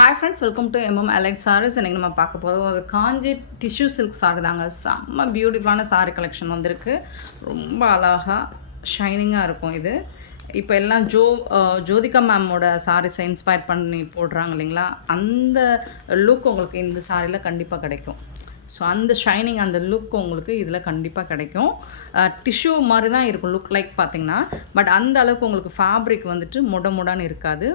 Hi friends, welcome to MM Sarees. இன்றைக்கி நம்ம பார்க்க போகிறது ஒரு காஞ்சி டிஷ்யூ சில்க் சாரி தாங்க. செம்ம பியூட்டிஃபுல்லான சாரி கலெக்ஷன் வந்திருக்கு. ரொம்ப அழகாக ஷைனிங்காக இருக்கும் இது. இப்போ எல்லாம் ஜோதிகா மேமோட சாரீஸை இன்ஸ்பயர் பண்ணி போடுறாங்க இல்லைங்களா, அந்த லுக் உங்களுக்கு இந்த சாரியில் கண்டிப்பாக கிடைக்கும். ஸோ அந்த ஷைனிங், அந்த லுக் உங்களுக்கு இதில் கண்டிப்பாக கிடைக்கும். டிஷ்யூ மாதிரி தான் இருக்கும் லுக் லைக் பார்த்திங்கன்னா. பட் அந்த அளவுக்கு உங்களுக்கு ஃபேப்ரிக் வந்துட்டு முடான்னு இருக்காது.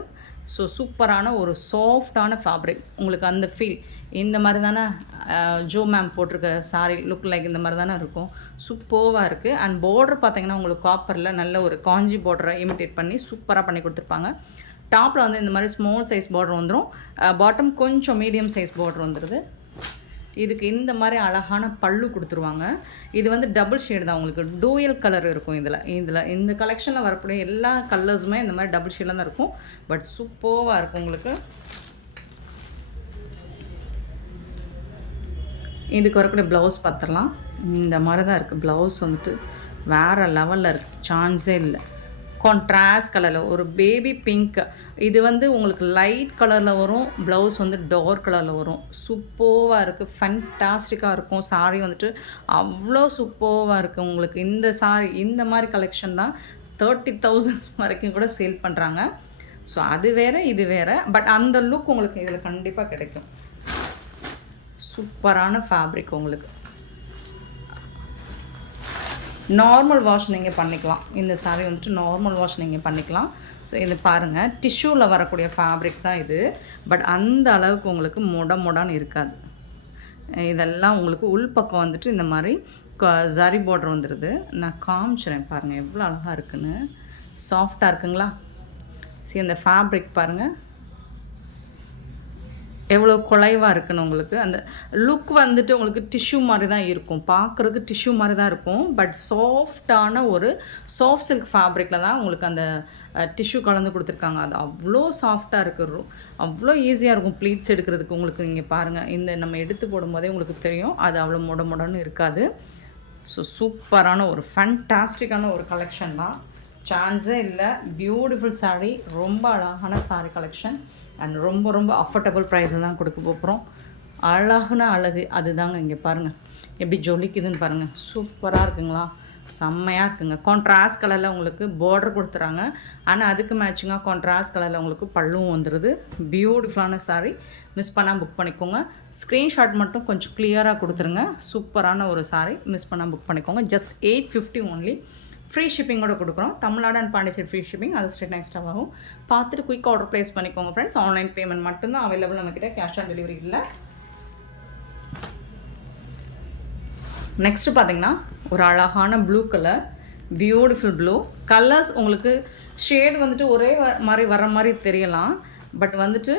ஸோ சூப்பரான ஒரு சாஃப்டான ஃபேப்ரிக் உங்களுக்கு அந்த ஃபீல் இந்த மாதிரி தானே ஜோ மேம் போட்டிருக்க சாரி லுக் லைக் இந்த மாதிரி தானே இருக்கும். சூப்பராக இருக்குது. அண்ட் பார்டர் பார்த்திங்கன்னா உங்களுக்கு காப்பரில் நல்ல ஒரு காஞ்சி பார்டரை இமிட்டேட் பண்ணி சூப்பராக பண்ணி கொடுத்துருப்பாங்க. டாப்பில் வந்து இந்த மாதிரி ஸ்மால் சைஸ் பார்டர் வந்துடும், பாட்டம் கொஞ்சம் மீடியம் சைஸ் பார்டர் வந்துடுது. இதுக்கு இந்த மாதிரி அழகான பல்லு கொடுத்துருவாங்க. இது வந்து டபுள் ஷேடு தான், உங்களுக்கு டூயல் கலர் இருக்கும். இந்த கலெக்ஷனில் வரக்கூடிய எல்லா கலர்ஸுமே இந்த மாதிரி டபுள் ஷேடில் தான் இருக்கும். பட் சூப்பராக இருக்கும் உங்களுக்கு. இதுக்கு வரக்கூடிய ப்ளவுஸ் பார்த்துடலாம். இந்த மாதிரி தான் இருக்குது ப்ளவுஸ். வந்துட்டு வேறு லெவலில் இருக்குது, சான்ஸே இல்லை. கான்ட்ராஸ்ட் கலரில் ஒரு பேபி பிங்க். இது வந்து உங்களுக்கு லைட் கலரில் வரும், ப்ளவுஸ் வந்து டார்க் கலரில் வரும். சூப்பராக இருக்குது, ஃபேன்டாஸ்டிக்காக இருக்கும். சாரி வந்துட்டு அவ்வளோ சூப்பராக இருக்குது உங்களுக்கு. இந்த சாரி இந்த மாதிரி கலெக்ஷன் தான் 30,000 வரைக்கும் கூட சேல் பண்ணுறாங்க. ஸோ அது வேறு இது வேறு, பட் அந்த லுக் உங்களுக்கு இதில் கண்டிப்பாக கிடைக்கும். சூப்பரான ஃபேப்ரிக் உங்களுக்கு. நார்மல் வாஷ் நீங்கள் பண்ணிக்கலாம். இந்த சாரீ வந்துட்டு நார்மல் வாஷ் நீங்கள் பண்ணிக்கலாம். ஸோ இது பாருங்கள், டிஷ்யூவில் வரக்கூடிய ஃபேப்ரிக் தான் இது. பட் அந்த அளவுக்கு உங்களுக்கு முடான்னு இருக்காது. இதெல்லாம் உங்களுக்கு உள்பக்கம் வந்துட்டு இந்த மாதிரி ஜரி பார்டர் வந்துடுது. நான் காமிச்சிறேன் பாருங்கள் எவ்வளோ அழகாக இருக்குன்னு. சாஃப்டாக இருக்குங்களா? சரி, இந்த ஃபேப்ரிக் பாருங்கள் எவ்வளோ குலைவாக இருக்குன்னு உங்களுக்கு. அந்த லுக் வந்துட்டு உங்களுக்கு டிஷ்யூ மாதிரி தான் இருக்கும், பார்க்குறதுக்கு டிஷ்யூ மாதிரி தான் இருக்கும். பட் சாஃப்டான ஒரு சாஃப்ட் சில்க் ஃபேப்ரிக்கில் தான் உங்களுக்கு அந்த டிஷ்யூ கலந்து கொடுத்துருக்காங்க. அது அவ்வளோ சாஃப்டாக இருக்குது, அவ்வளோ ஈஸியாக இருக்கும் ப்ளீட்ஸ் எடுக்கிறதுக்கு உங்களுக்கு. இங்கே பாருங்கள், இந்த நம்ம எடுத்து போடும்போதே உங்களுக்கு தெரியும் அது அவ்வளோ முடன்னு இருக்காது. ஸோ சூப்பரான ஒரு ஃபேன்டாஸ்டிக்கான ஒரு கலெக்ஷன் தான், சான்ஸே இல்லை. பியூட்டிஃபுல் சாரீ, ரொம்ப அழகான சாரீ கலெக்ஷன். அண்ட் ரொம்ப அஃபோர்டபுள் ப்ரைஸை தான் கொடுக்க போகிறோம். அழகுனா அழகு அதுதாங்க. இங்கே பாருங்கள் எப்படி ஜொலிக்குதுன்னு பாருங்கள். சூப்பராக இருக்குங்களா? செம்மையாக இருக்குங்க. கான்ட்ராஸ்ட் கலரில் உங்களுக்கு பார்டர் கொடுத்துறாங்க. ஆனால் அதுக்கு மேட்சிங்காக கான்ட்ராஸ்ட் கலரில் உங்களுக்கு பல்லுவும் வந்துடுது. பியூட்டிஃபுல்லான சாரீ, மிஸ் பண்ணால் புக் பண்ணிக்கோங்க. ஸ்க்ரீன்ஷாட் மட்டும் கொஞ்சம் கிளியராக கொடுத்துருங்க. சூப்பரான ஒரு சாரீ, மிஸ் பண்ணால் புக் பண்ணிக்கோங்க. Just 850 only. ஃப்ரீ ஷிப்பிங்கோட கொடுக்குறோம். Tamil Nadu and Pondicherry free shipping, அது ஸ்டேட் நெக்ஸ்ட்டாக ஆகும். பார்த்துட்டு குயிக் ஆர்டர் ப்ளேஸ் பண்ணிக்கோங்க ஃப்ரெண்ட்ஸ். ஆன்லைன் பேமெண்ட் மட்டும்தான் அவைலபிள் நம்மக்கிட்ட, கேஷ் ஆன் டெலிவரி இல்லை. நெக்ஸ்ட்டு பார்த்தீங்கன்னா ஒரு அழகான blue colour, beautiful blue colours. உங்களுக்கு ஷேட் வந்துட்டு ஒரே மாதிரி வர மாதிரி தெரியலாம், பட் வந்துட்டு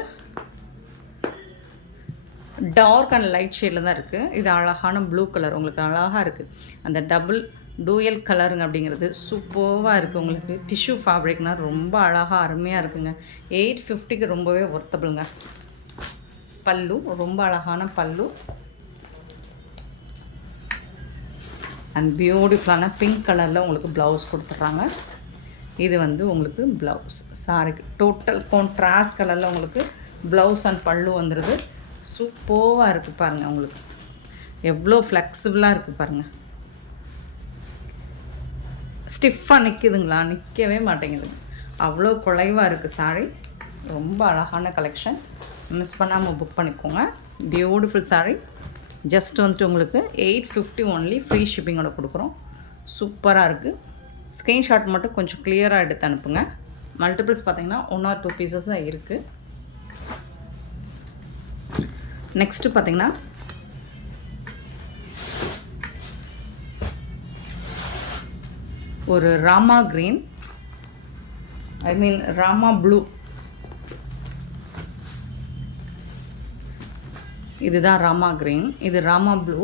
டார்க் அண்ட் லைட் ஷேடில் தான் இருக்குது. இது அழகான ப்ளூ கலர், உங்களுக்கு அழகாக இருக்குது. அந்த டபுள் டூயல் கலருங்க அப்படிங்கிறது சூப்பராக இருக்குது உங்களுக்கு. டிஷ்யூ ஃபேப்ரிக்னால் ரொம்ப அழகாக அருமையாக இருக்குங்க. 850க்கு ரொம்பவே ஒர்த்தபிளுங்க. பல்லு ரொம்ப அழகான பல்லு அண்ட் பியூட்டிஃபுல்லான பிங்க் கலரில் உங்களுக்கு ப்ளவுஸ் கொடுத்துட்றாங்க. இது வந்து உங்களுக்கு ப்ளவுஸ் சாரிக்கு டோட்டல் கான்ட்ராஸ்ட் கலரில் உங்களுக்கு ப்ளவுஸ் அண்ட் பல்லு வந்துடுது. சூப்பராக இருக்குது பாருங்கள், உங்களுக்கு எவ்வளோ ஃப்ளெக்சிபிளாக இருக்குது பாருங்கள். ஸ்டிஃபாக நிற்குதுங்களா? நிற்கவே மாட்டேங்குது, அவ்வளோ குலைவாக இருக்குது சாரீ. ரொம்ப அழகான கலெக்ஷன், மிஸ் பண்ணாமல் புக் பண்ணிக்கோங்க. பியூட்டிஃபுல் சாரீ. ஜஸ்ட் வந்துட்டு உங்களுக்கு 850 ஒன்லி, ஃப்ரீ ஷிப்பிங்கோட கொடுக்குறோம். சூப்பராக இருக்குது. ஸ்க்ரீன்ஷாட் மட்டும் கொஞ்சம் கிளியராக எடுத்து அனுப்புங்க. மல்டிபிள்ஸ் பார்த்தீங்கன்னா 1 or 2 பீசஸ் தான் இருக்குது. நெக்ஸ்ட்டு பார்த்தீங்கன்னா ஒரு ராமா க்ரீன், ராமா ப்ளூ. இதுதான் ராமா க்ரீன், இது ராமா ப்ளூ.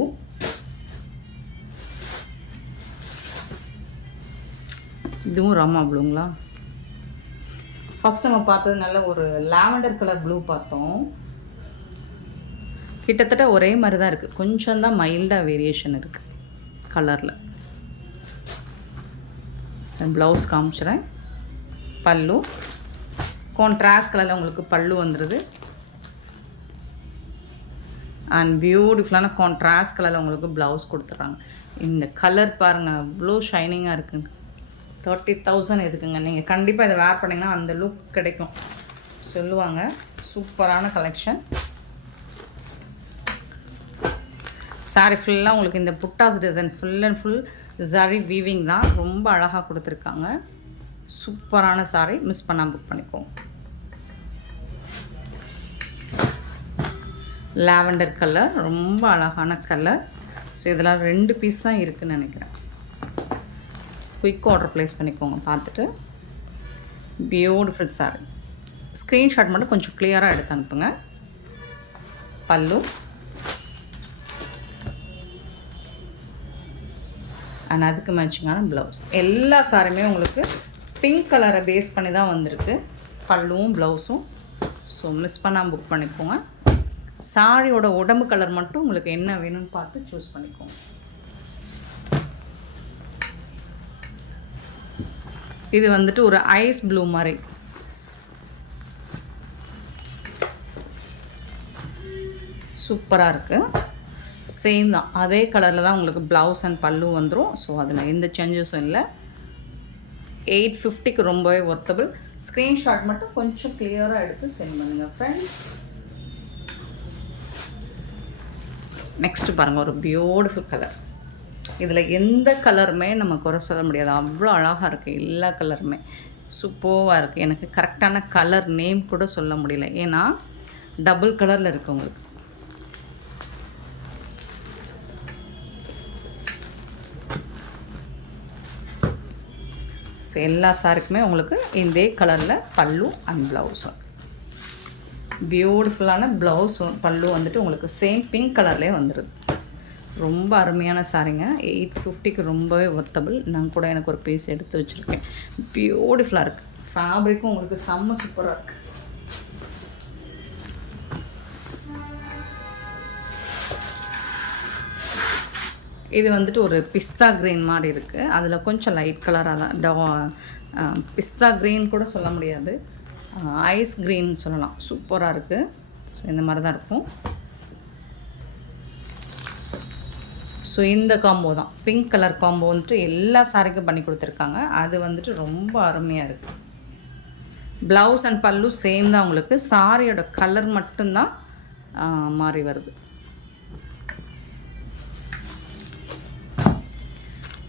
இதுவும் ராமா ப்ளூங்களா? ஃபஸ்ட் நம்ம பார்த்தது நல்ல ஒரு லாவெண்டர் கலர் ப்ளூ பார்த்தோம். கிட்டத்தட்ட ஒரே மாதிரி தான் இருக்குது, கொஞ்சம் தான் மைல்டாக வேரியேஷன் இருக்குது கலரில். ப்ளவுஸ் காமிச்சிறேன். பல்லு கான்ட்ராஸ்ட் கலரில் உங்களுக்கு பல்லு வந்துடுது. அண்ட் பியூட்டிஃபுல்லான கான்ட்ராஸ்ட் கலரில் உங்களுக்கு ப்ளவுஸ் கொடுத்துட்றாங்க. இந்த கலர் பாருங்கள் அவ்வளோ ஷைனிங்காக இருக்குங்க. 30,000 எதுக்குங்க, நீங்கள் கண்டிப்பாக இதை வேர் பண்ணிங்கன்னா அந்த லுக் கிடைக்கும் சொல்லுவாங்க. சூப்பரான கலெக்ஷன். சாரி ஃபுல்லாக உங்களுக்கு இந்த புட்டாஸ் design full and full zari weaving தான். ரொம்ப அழகாக கொடுத்துருக்காங்க. சூப்பரான சாரி, மிஸ் பண்ணாமல் புக் பண்ணிக்கோங்க. லாவெண்டர் கலர் ரொம்ப அழகான கலர். ஸோ இதெல்லாம் 2 பீஸ் தான் இருக்குதுன்னு நினைக்கிறேன். குயிக் ஆர்டர் ப்ளேஸ் பண்ணிக்கோங்க பார்த்துட்டு. Beautiful sorry. ஸ்க்ரீன்ஷாட் மட்டும் கொஞ்சம் கிளியராக எடுத்து அனுப்புங்க. பல்லு அண்ட் அதுக்கு மேட்சிங்கான ப்ளவுஸ். எல்லா சாரியுமே உங்களுக்கு பிங்க் கலரை பேஸ் பண்ணி தான் வந்திருக்கு, பல்லுவும் ப்ளவுஸும். ஸோ மிஸ் பண்ணாமல் புக் பண்ணிக்கோங்க. சாரியோட உடம்பு கலர் மட்டும் உங்களுக்கு என்ன வேணும்னு பார்த்து சூஸ் பண்ணிக்கோங்க. இது வந்துட்டு ஒரு ஐஸ் ப்ளூ மாதிரி சூப்பராக இருக்குது. சேம் தான், அதே கலரில் தான் உங்களுக்கு ப்ளவுஸ் அண்ட் பல்லு வந்துடும். ஸோ அதில் எந்த சேஞ்சஸும் இல்லை. 850க்கு ரொம்பவே ஒர்த்தபிள். ஸ்க்ரீன்ஷாட் மட்டும் கொஞ்சம் கிளியராக எடுத்து சென்ட் பண்ணுங்கள் ஃப்ரெண்ட்ஸ். நெக்ஸ்ட்டு பாருங்கள், ஒரு பியூட்டிஃபுல் கலர். இதில் எந்த கலருமே நம்ம குறை சொல்ல முடியாது, அவ்வளோ அழகாக இருக்குது. எல்லா கலருமே சூப்பராக இருக்குது. எனக்கு கரெக்டான கலர் நேம் கூட சொல்ல முடியல, ஏன்னா டபுள் கலரில் இருக்குது உங்களுக்கு. ஸோ எல்லா சாரிக்குமே உங்களுக்கு இதே கலரில் பல்லு அண்ட் ப்ளவுஸும். பியூட்டிஃபுல்லான ப்ளவுஸ் பல்லு வந்துட்டு உங்களுக்கு சேம் பிங்க் கலர்லேயே வந்துடுது. ரொம்ப அருமையான சாரிங்க. 850க்கு ரொம்பவே ஒர்த்தபிள். நான் கூட எனக்கு ஒரு பீஸ் எடுத்து வச்சுருக்கேன். பியூட்டிஃபுல்லாக இருக்குது. ஃபேப்ரிக்கும் உங்களுக்கு செம்ம சூப்பராக இருக்குது. இது வந்துட்டு ஒரு பிஸ்தா க்ரீன் மாதிரி இருக்குது. அதில் கொஞ்சம் லைட் கலராக தான், பிஸ்தா க்ரீன் கூட சொல்ல முடியாது, ஐஸ் க்ரீன் சொல்லலாம். சூப்பராக இருக்குது. ஸோ இந்த மாதிரி தான் இருக்கும். ஸோ இந்த காம்போ தான், பிங்க் கலர் காம்போ வந்துட்டு எல்லா சாரிக்கும் பண்ணி கொடுத்துருக்காங்க. அது வந்துட்டு ரொம்ப அருமையாக இருக்குது. ப்ளவுஸ் அண்ட் பல்லு சேம் தான் உங்களுக்கு. சாரியோட கலர் மட்டும்தான் மாறி வருது.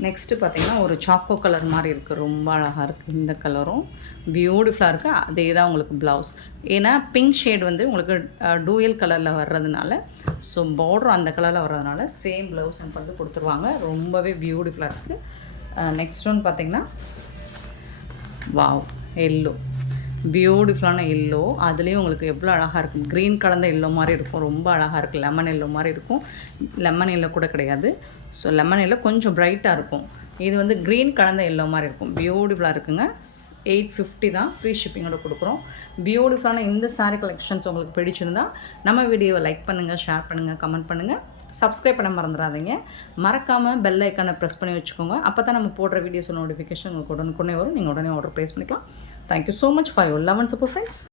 நெக்ஸ்ட்டு பார்த்திங்கன்னா ஒரு சாக்கோ கலர் மாதிரி இருக்குது. ரொம்ப அழகாக இருக்குது. இந்த கலரும் பியூட்டிஃபுல்லாக இருக்குது. அதே தான் உங்களுக்கு ப்ளவுஸ். ஏன்னா பிங்க் ஷேட் வந்து உங்களுக்கு டூயல் கலரில் வர்றதுனால, ஸோ பார்டர் அந்த கலரில் வர்றதுனால சேம் ப்ளவுஸ் அண்ட் பண்ணி கொடுத்துருவாங்க. ரொம்பவே பியூட்டிஃபுல்லாக இருக்குது. நெக்ஸ்ட் ஒன்று பார்த்திங்கன்னா வாவ், எல்லோ. பியூட்டிஃபுல்லான எல்லோ. அதுலேயும் உங்களுக்கு எவ்வளோ அழகாக இருக்கும். க்ரீன் கலந்த எல்லோ மாதிரி இருக்கும். ரொம்ப அழகாக இருக்குது. லெமன் எல்லோ மாதிரி இருக்கும். லெமன் எல்லோ கூட கிடையாது. ஸோ லெமன் எல்லோ கொஞ்சம் ப்ரைட்டாக இருக்கும். இது வந்து க்ரீன் கலந்த எல்லோ மாதிரி இருக்கும். பியூட்டிஃபுல்லாக இருக்குங்க. 850 தான், ஃப்ரீ ஷிப்பிங்கோட கொடுக்குறோம். பியூட்டிஃபுல்லான இந்த சாரீ கலெக்ஷன்ஸ் உங்களுக்கு பிடிச்சிருந்தா நம்ம வீடியோவை லைக் பண்ணுங்கள், ஷேர் பண்ணுங்கள், கமெண்ட் பண்ணுங்கள். சப்ஸ்கிரைப் பண்ண மறந்துடாதீங்க. மறக்காமல் பெல் ஐக்கானை ப்ரெஸ் பண்ணி வச்சுக்கோங்க. அப்போ தான் நம்ம போடுற வீடியோஸ் நோட்டிஃபிகேஷன் உங்களுக்கு உடனுக்குடனே வரும். நீங்கள் உடனே ஆர்டர் ப்ளேஸ் பண்ணிக்கலாம். Thank you so much for your love and support friends.